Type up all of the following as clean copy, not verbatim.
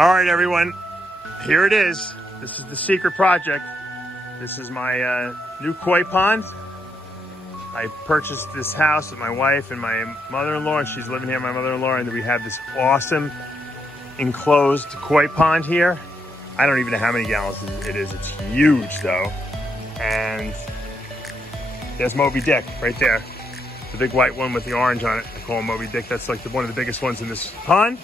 All right, everyone, here it is. This is the secret project. This is my new koi pond. I purchased this house with my wife and my mother-in-law, and she's living here, my mother-in-law, and we have this awesome enclosed koi pond here. I don't even know how many gallons it is. It's huge, though. And there's Moby Dick right there. The big white one with the orange on it. I call him Moby Dick. That's like one of the biggest ones in this pond.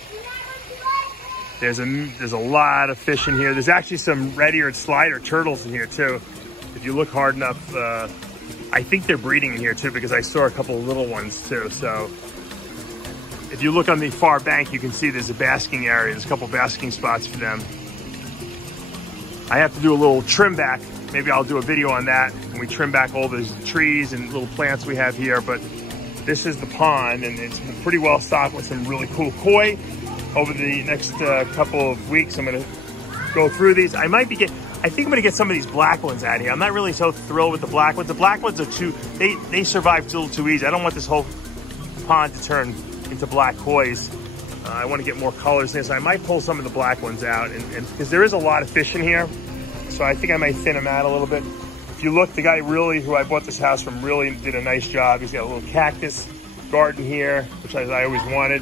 There's a lot of fish in here. There's actually some red-eared slider turtles in here too. If you look hard enough, I think they're breeding in here too, because I saw a couple of little ones too. So if you look on the far bank, you can see there's a basking area. There's a couple basking spots for them. I have to do a little trim back. Maybe I'll do a video on that when we trim back all those trees and little plants we have here. But this is the pond, and it's pretty well stocked with some really cool koi. Over the next couple of weeks, I'm gonna go through these. I think I'm gonna get some of these black ones out here. I'm not really so thrilled with the black ones. The black ones are they survive a little too easy. I don't want this whole pond to turn into black kois. I want to get more colors in this. I might pull some of the black ones out, and because there is a lot of fish in here, so I think I might thin them out a little bit. If you look, the guy who I bought this house from really did a nice job. He's got a little cactus garden here, which I always wanted.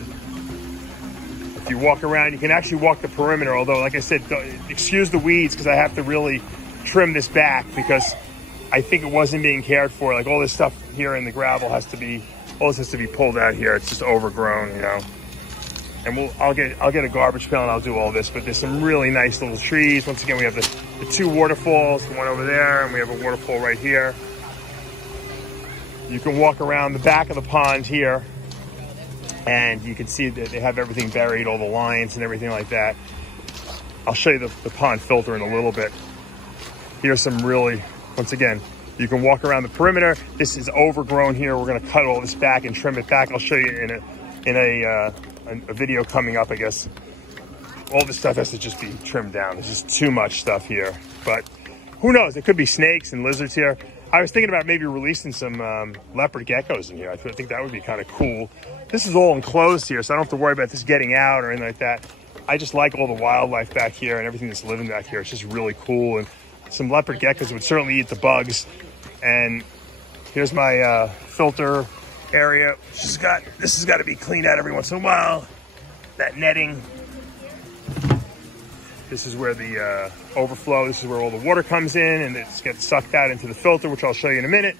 If you walk around, you can actually walk the perimeter, although, like I said, excuse the weeds, because I have to really trim this back, because I think it wasn't being cared for. Like, all this stuff here in the gravel all this has to be pulled out here. It's just overgrown, you know. And I'll get a garbage pail and I'll do all this, but there's some really nice little trees. Once again, we have the two waterfalls, the one over there, and we have a waterfall right here. You can walk around the back of the pond here, and you can see that they have everything buried, all the lines and everything like that. I'll show you the pond filter in a little bit. Here's some really, once again, you can walk around the perimeter. This is overgrown here. We're gonna cut all this back and trim it back. I'll show you in a video coming up, I guess. All this stuff has to just be trimmed down. There's just too much stuff here. But who knows? There could be snakes and lizards here. I was thinking about maybe releasing some leopard geckos in here. I think that would be kind of cool. This is all enclosed here, so I don't have to worry about this getting out or anything like that. I just like all the wildlife back here and everything that's living back here. It's just really cool. And some leopard geckos would certainly eat the bugs. And here's my filter area. This has got to be cleaned out every once in a while. That netting. This is where the overflow, this is where all the water comes in, and it gets sucked out into the filter, which I'll show you in a minute.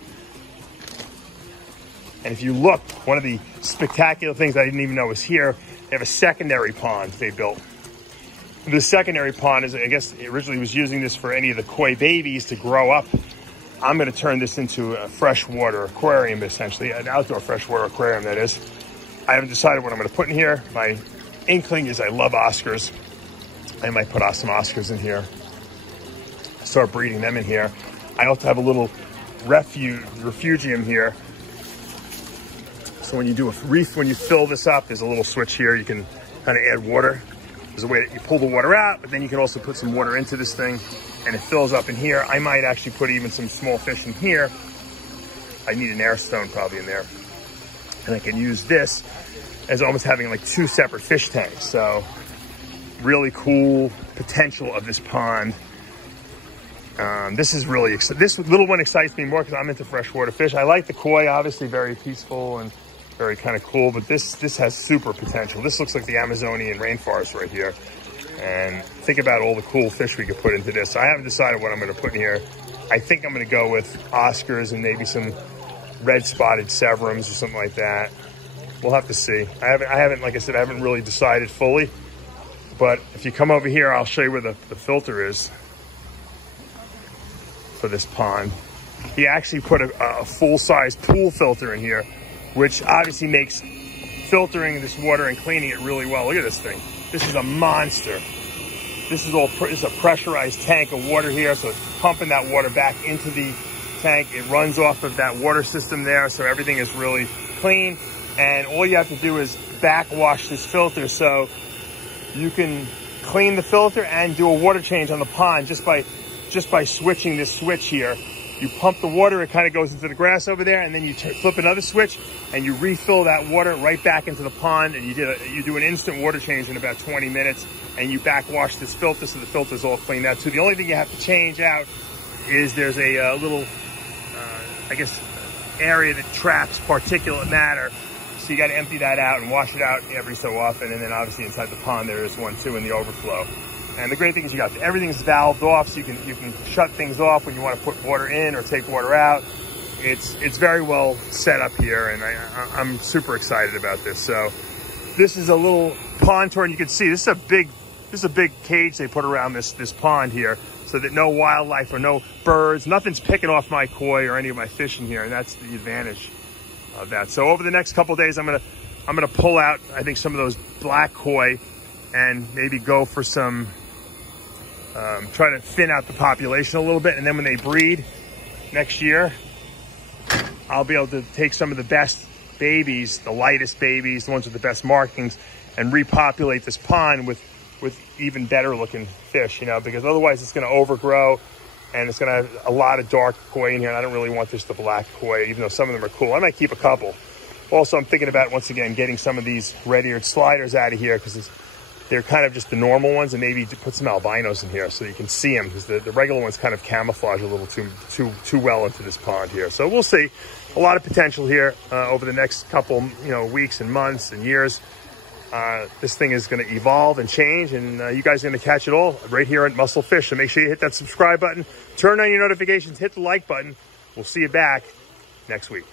And if you look, one of the spectacular things I didn't even know was here, they have a secondary pond they built. The secondary pond is, I guess, originally was using this for any of the koi babies to grow up. I'm going to turn this into a freshwater aquarium, essentially, an outdoor freshwater aquarium, that is. I haven't decided what I'm going to put in here. My inkling is I love Oscars. I might put some Oscars in here. Start breeding them in here. I also have a little refugium here. So when you do when you fill this up, there's a little switch here. You can kind of add water. There's a way that you pull the water out, but then you can also put some water into this thing, and it fills up in here. I might actually put even some small fish in here. I need an air stone probably in there. And I can use this as almost having like two separate fish tanks. So really cool potential of this pond. This is really, this little one excites me more because I'm into freshwater fish. I like the koi, obviously very peaceful and very kind of cool, but this has super potential. This looks like the Amazonian rainforest right here. And think about all the cool fish we could put into this. I haven't decided what I'm going to put in here. I think I'm going to go with Oscars and maybe some red spotted Severums or something like that. We'll have to see. I haven't, like I said, I haven't really decided fully. But if you come over here, I'll show you where the filter is for this pond. He actually put a full-size pool filter in here, which obviously makes filtering this water and cleaning it really well. Look at this thing. This is a monster. This is a pressurized tank of water here, so it's pumping that water back into the tank. It runs off of that water system there, so everything is really clean. And all you have to do is backwash this filter, so you can clean the filter and do a water change on the pond just by switching this switch here. You pump the water, it kind of goes into the grass over there, and then you flip another switch and you refill that water right back into the pond, and you do an instant water change in about 20 minutes, and you backwash this filter so the filter's all cleaned out too. The only thing you have to change out is there's a little, I guess, area that traps particulate matter. So you got to empty that out and wash it out every so often. And then obviously inside the pond there is one too in the overflow. And the great thing is you got everything's valved off, so you can shut things off when you want to put water in or take water out. It's very well set up here, and I'm super excited about this. So this is a little pond tour, and you can see this is a big cage they put around this pond here, so that no wildlife or no birds, nothing's picking off my koi or any of my fish in here, and that's the advantage of that. So over the next couple of days, I'm gonna pull out, I think, some of those black koi and maybe go for some, try to thin out the population a little bit, and then when they breed next year, I'll be able to take some of the best babies, the lightest babies, the ones with the best markings, and repopulate this pond with even better looking fish, you know, because otherwise it's going to overgrow and it's going to have a lot of dark koi in here, and I don't really want just the black koi, even though some of them are cool. I might keep a couple. Also, I'm thinking about, once again, getting some of these red-eared sliders out of here, because they're kind of just the normal ones, and maybe put some albinos in here so you can see them, because the regular ones kind of camouflage a little too well into this pond here. So we'll see. A lot of potential here over the next couple, weeks and months and years. This thing is going to evolve and change, and you guys are going to catch it all right here at Muscle Fish. So make sure you hit that subscribe button, turn on your notifications, hit the like button. We'll see you back next week.